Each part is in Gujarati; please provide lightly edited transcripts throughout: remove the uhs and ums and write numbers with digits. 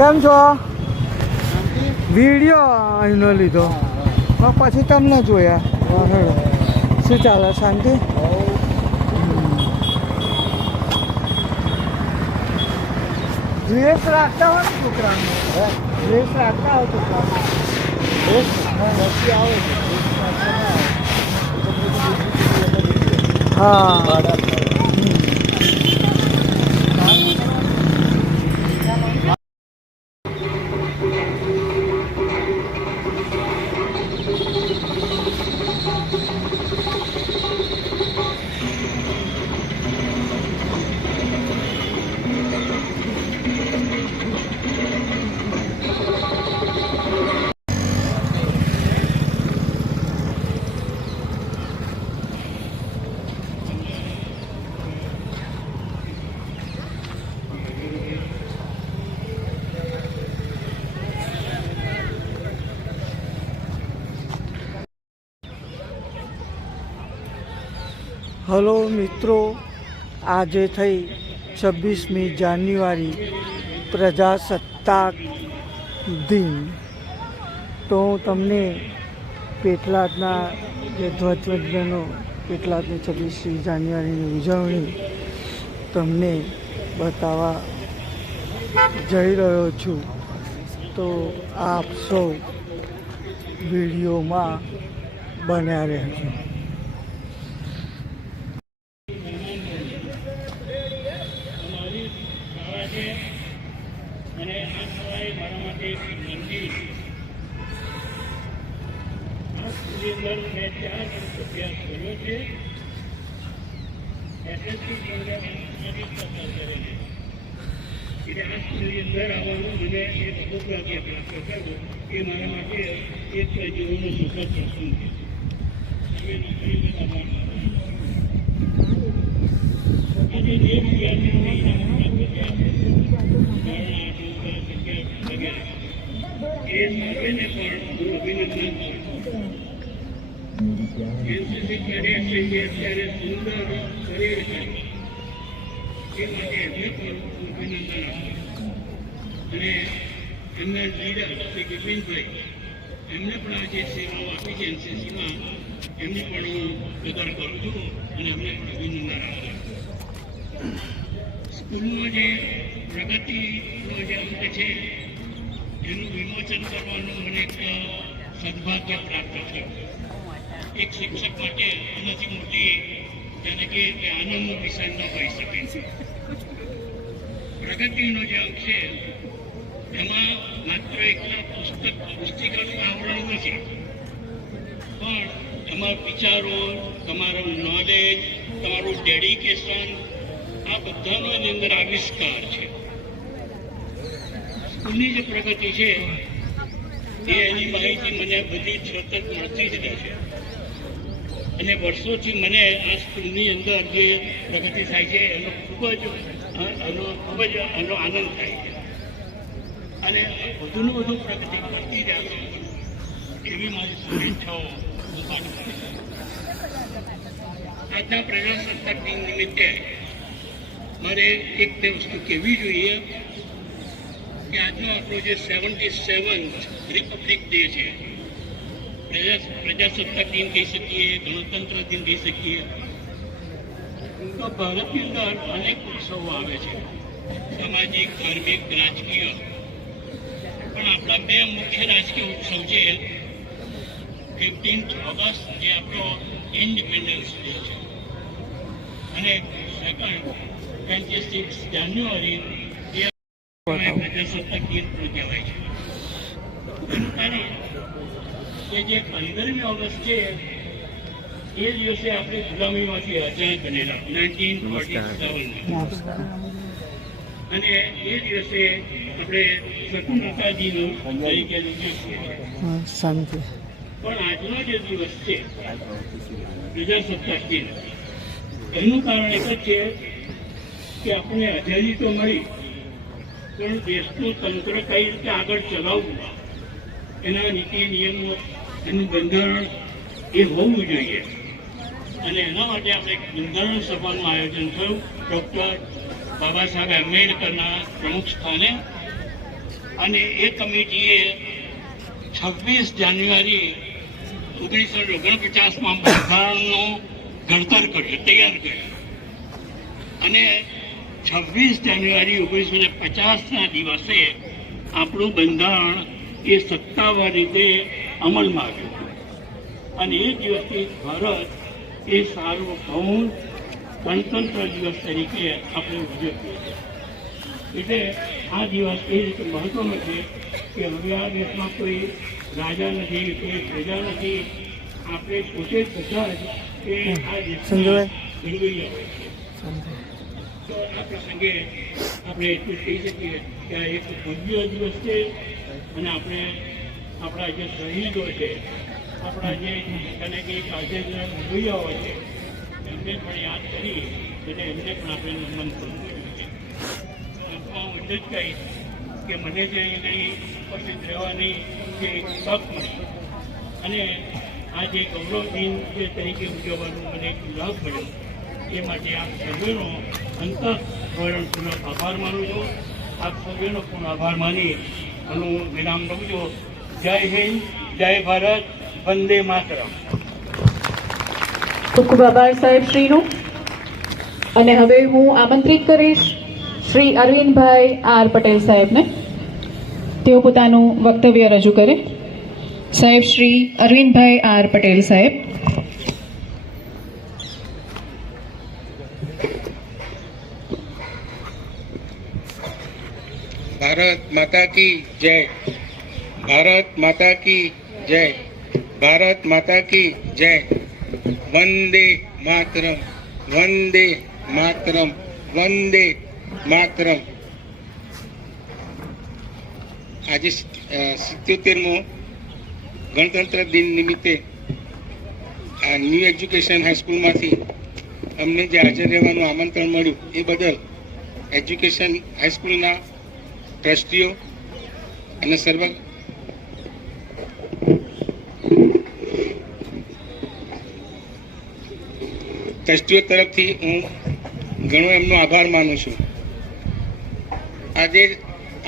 કેમ છો? વિડીયો અહીંનો લીધો પછી તમને જોયા. શું ચાલે? શાંતિ? ડ્રેસ રાખતા હોય ને છોકરાને, ડ્રેસ રાખતા હોય છોકરાને, હા. હલો મિત્રો, આજે થઈ 26મી જાન્યુઆરી પ્રજાસત્તાક દિન. તો હું તમને પેટલાદના જે ધ્વજવંદનો, પેટલાદની 26મી જાન્યુઆરીની ઉજવણી તમને બતાવવા જઈ રહ્યો છું. તો આપ સૌ વિડીયોમાં બન્યા રહેજો. અને આ સિવાય મારા માટે એક મંદિર આ સ્કૂલની અંદર મેં 4 વર્ષ અભ્યાસ કર્યો છે. એસએસસી પ્રોગ્રામમાંથી પસાર કરેલી. એટલે આ સ્કૂલની અંદર આવવાનું મને એક સૌભાગ્ય પ્રાપ્ત થયું. એ મારા માટે એક જીવનનો સુખદ પ્રસંગ છે. હવે નોકરી કરવાના આજે જે વિદ્યાર્થીઓને ઇનામ પ્રાપ્ત થયા છે, એ સર્વેને પણ હું અભિનંદન કરું છું. એનસીસી કેડેટ્સે અત્યારે સુંદર કરિયર કર્યું એ માટે એમને પણ હું અભિનંદન આપું. અને એમના લીડર શ્રી બિપિનભાઈ, એમને પણ આ જે સેવાઓ આપી છે એનસીસીમાં, એમને પણ હું કદર કરું છું અને એમને પણ અભિનંદન આપું. સ્કૂલમાં જે પ્રગતિનો જે અંક છે એનું વિમોચન કરવાનું મને એક સદભાગ્ય પ્રાપ્ત થયું. એક શિક્ષક માટે આનાથી મોટી જાણે કે આનંદનો વિષય ન હોઈ શકે. પ્રગતિનો જે અંક છે એમાં માત્ર એકલા પુસ્તિકાનું આવરણ નથી, પણ તમારા વિચારો, તમારું નોલેજ, તમારું ડેડિકેશન, આ બધાનો એની અંદર આવિષ્કાર છે. સ્કૂલની જે પ્રગતિ છે એ એની માહિતી મને બધી સતત મળતી જ રહે છે. અને વર્ષોથી મને આ સ્કૂલની અંદર જે પ્રગતિ થાય છે એનો ખૂબ જ આનંદ થાય છે. અને વધુને વધુ પ્રગતિ કરતી જાય એવી મારી શુભેચ્છાઓ હું પાઠ કરે છે. આજના પ્રજાસત્તાક દિન નિમિત્તે મારે એક બે વસ્તુ કહેવી જોઈએ કે આજનો આપણો જે 77th રિપબ્લિક ડે છે, પ્રજાસત્તાક દિન કહી શકીએ, ગણતંત્ર દિન કહી શકીએ, તો ભારતની અંદર અનેક ઉત્સવો આવે છે, સામાજિક, ધાર્મિક, રાજકીય. પણ આપણા બે મુખ્ય રાજકીય ઉત્સવ છે 15th ઓગસ્ટ જે આપણો ઇન્ડિપેન્ડન્સ ડે છે અને સેકન્ડ 26 જાન્યુઆરી જે પ્રજાસત્તાક દિન પણ કહેવાય છે. એનું કારણ કે જે 15મી ઓગસ્ટ છે એ દિવસે આપણે ગુલામીમાંથી આઝાદ બનેલા 1947 અને એ દિવસે આપણે સ્વતંત્રતા દિન તરીકે ઉજવીએ છીએ. શાંતિ. પણ આજનો જે દિવસ છે પ્રજાસત્તાક દિન, એનું કારણ એક જ છે કે આપણને આઝાદી તો મળી, પણ દેશનું તંત્ર કઈ રીતે આગળ ચલાવવું, એના નીતિ નિયમો, એનું બંધારણ એ હોવું જોઈએ. અને એના માટે આપણે એક બંધારણ સભાનું આયોજન થયું ડૉક્ટર બાબા સાહેબ આંબેડકરના પ્રમુખ સ્થાને. અને એ કમિટીએ 26 જાન્યુઆરી 1949માં બંધારણનું ઘડતર કર્યું, તૈયાર કર્યું. અને 26 જાન્યુઆરી 1950ના દિવસે આપણું બંધારણ એ સત્તાવાર રીતે અમલમાં આવ્યું. અને એ દિવસથી ભારત એ સાર્વભૌમ ગણતંત્ર દિવસ તરીકે આપણે ઉજવીએ છીએ. એટલે આ દિવસ એ રીતે મહત્વનો છે કે હવે આ દેશમાં કોઈ રાજા નથી, કોઈ પ્રજા નથી, આપણે પોતે જ બધા જ એ આ દેશમાં મેળવી આવે છે. તો આ પ્રસંગે આપણે એટલું કહી શકીએ કે આ એક ભવ્ય દિવસ છે અને આપણે આપણા જે શહીદો છે, આપણા જે અને કંઈક આજે મૂલ્યાઓ છે, એમને પણ યાદ કરી અને એમને પણ આપણે નમન કરવું જોઈએ. હું એટલે જ કહીશ કે મને જે અહીં ઉપસ્થિત રહેવાની જે તક મળી અને આ જે ગૌરવ દિન જે તરીકે ઉજવવાનો મને એક લાભ મળ્યો એ માટે આપ સર્વેનો અંતઃકરણપૂર્વક આભાર માનું છું. આપ સર્વેનો પૂર્ણ આભાર માની અને હું વિરામ લઉં છું. જય હિન્દ, જય ભારત, વંદે માતરમ. ખૂબ ખૂબ આભાર સાહેબ શ્રીનો. અને હવે હું આમંત્રિત કરીશ શ્રી અરવિંદભાઈ આર પટેલ સાહેબને, તેઓ પોતાનું વક્તવ્ય રજૂ કરે. સાહેબ શ્રી અરવિંદભાઈ આર પટેલ સાહેબ. ભારત માતા કી જય. ભારત માતા કી જય. ભારત માતા કી જય. વંદે માતરમ, વંદે માતરમ, વંદે માતરમ. આજે 77મો ગણતંત્ર દિન નિમિત્તે આ ન્યૂ એજ્યુકેશન હાઈસ્કૂલમાંથી અમને જે હાજર રહેવાનું આમંત્રણ મળ્યું એ બદલ એજ્યુકેશન હાઈસ્કૂલના ટ્રસ્ટીઓ અને સર્વ ટ્રસ્ટીઓ તરફથી હું ઘણો એમનો આભાર માનું છું. આજે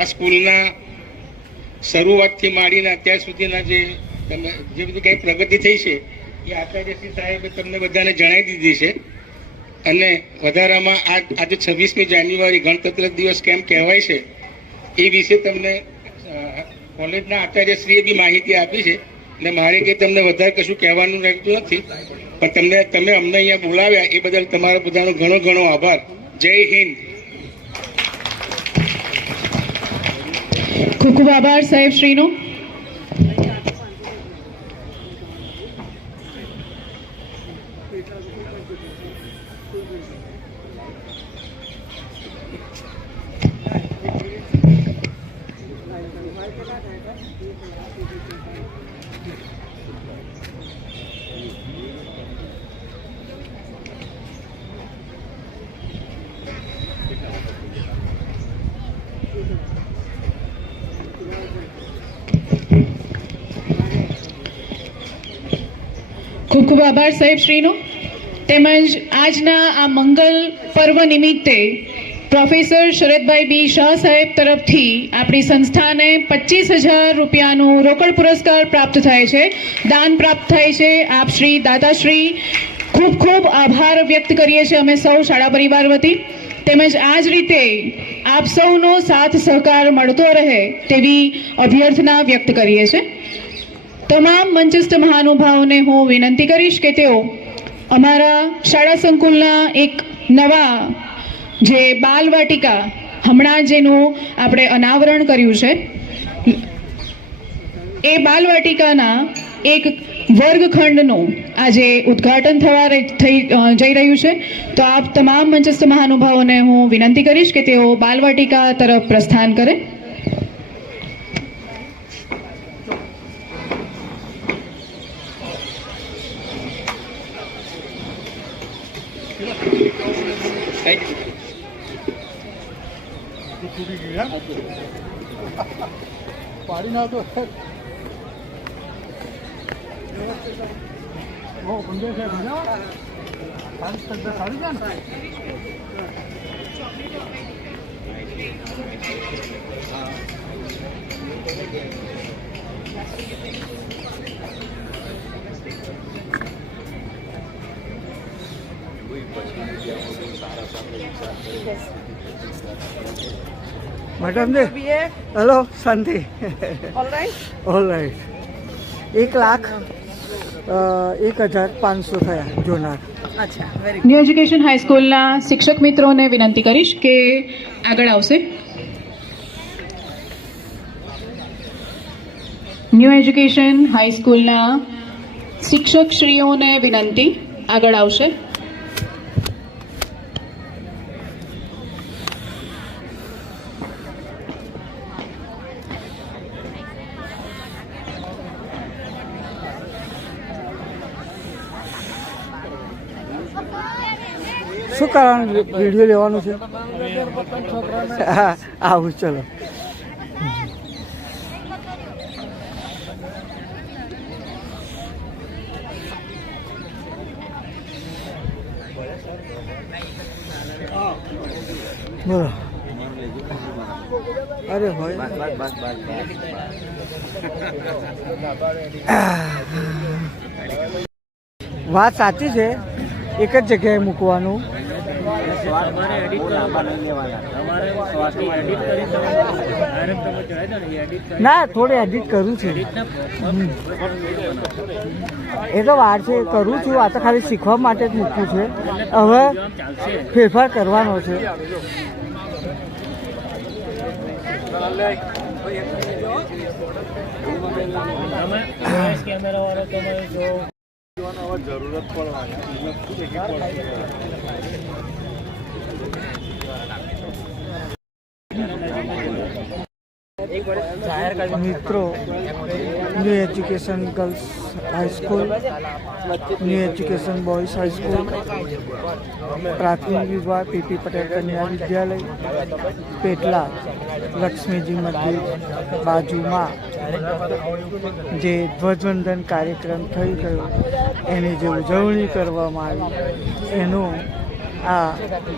આ સ્કૂલના શરૂઆતથી માંડીને અત્યાર સુધીના જે બધી કંઈ પ્રગતિ થઈ છે એ આચાર્યશ્રી સાહેબે તમને બધાને જણાવી દીધી છે. અને વધારામાં આજે 26મી જાન્યુઆરી ગણતંત્ર દિવસ કેમ કહેવાય છે એ વિશે તમને કોલેજના આચાર્યશ્રીએ બી માહિતી આપી છે. એટલે મારે કંઈ તમને વધારે કશું કહેવાનું રહેતું નથી, પણ તમે અમને અહીંયા બોલાવ્યા એ બદલ તમારા બધાનો ઘણો ઘણો આભાર. જય હિન્દ. ખૂબ ખૂબ આભાર સાહેબ શ્રીનો. ખૂબ ખૂબ આભાર સાહેબશ્રીનો. તેમજ આજના આ મંગલ પર્વ નિમિત્તે પ્રોફેસર શરદભાઈ બી શાહ સાહેબ તરફથી આપણી સંસ્થાને 25,000 રૂપિયાનું રોકડ પુરસ્કાર પ્રાપ્ત થાય છે, દાન પ્રાપ્ત થાય છે. આપ શ્રી દાતાશ્રી ખૂબ ખૂબ આભાર વ્યક્ત કરીએ છીએ અમે સૌ શાળા પરિવાર વતી. તેમજ આ જ રીતે આપ સૌનો સાથ સહકાર મળતો રહે તેવી અભ્યર્થના વ્યક્ત કરીએ છીએ. તમામ મંચસ્થ મહાનુભાવોને હું વિનંતી કરીશ કે તેઓ અમારા શાળા સંકુલના એક નવા જે બાલવાટિકા હમણાં જેનું આપણે અનાવરણ કર્યું છે એ બાલવાટિકાના એક વર્ગખંડનું આજે ઉદ્ઘાટન થઈ જઈ રહ્યું છે. તો આપ તમામ મંચસ્થ મહાનુભાવોને હું વિનંતી કરીશ કે તેઓ બાલવાટિકા તરફ પ્રસ્થાન કરે. પાડી ના તો मैडम जी हेलो शांति ऑल राइट 1,01,500 થયા જોનાર. ન્યૂ એજ્યુકેશન હાઈસ્કૂલના શિક્ષક મિત્રોને વિનંતી કરીશ કે આગળ આવશે. ન્યૂ એજ્યુકેશન હાઈસ્કૂલના શિક્ષકશ્રીઓને વિનંતી આગળ આવશે. શું કારણ વિડીયો લેવાનું છે? હા આવું ચલો. બોલો. અરે ભાઈ વાત સાચી છે, એક જ જગ્યાએ મૂકવાનું. ના થોડે એડિટ કરું છું, એ તો વાર છે, કરું છું. આ તો ખાલી શીખવા માટે જ મૂક્યું છે, હવે ફેરફાર કરવાનો છે. જરૂરત મિત્રો new education girls high school, new education boys high school, પ્રાથમિક વિભાગ પીપી પટેલ કન્યા વિદ્યાલય પેટલા, લક્ષ્મીજી મંદિર બાજુમાં જે ધ્વજવંદન કાર્યક્રમ થઈ ગયો એની જે ઉજવણી કરવામાં આવી એનું આ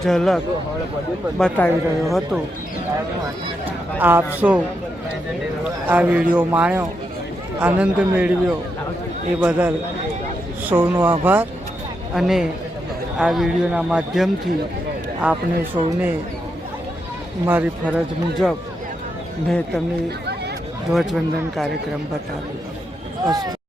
ઝલક બતાવી રહ્યો હતો. આપ સૌ આ વિડીયો માણ્યો, આનંદ મેળવ્યો એ બદલ સૌનો આભાર. અને આ વિડીયોના માધ્યમથી આપને સૌને મારી ફરજ મુજબ મેં તમને ધ્વજવંદન કાર્યક્રમ બતાવ્યો.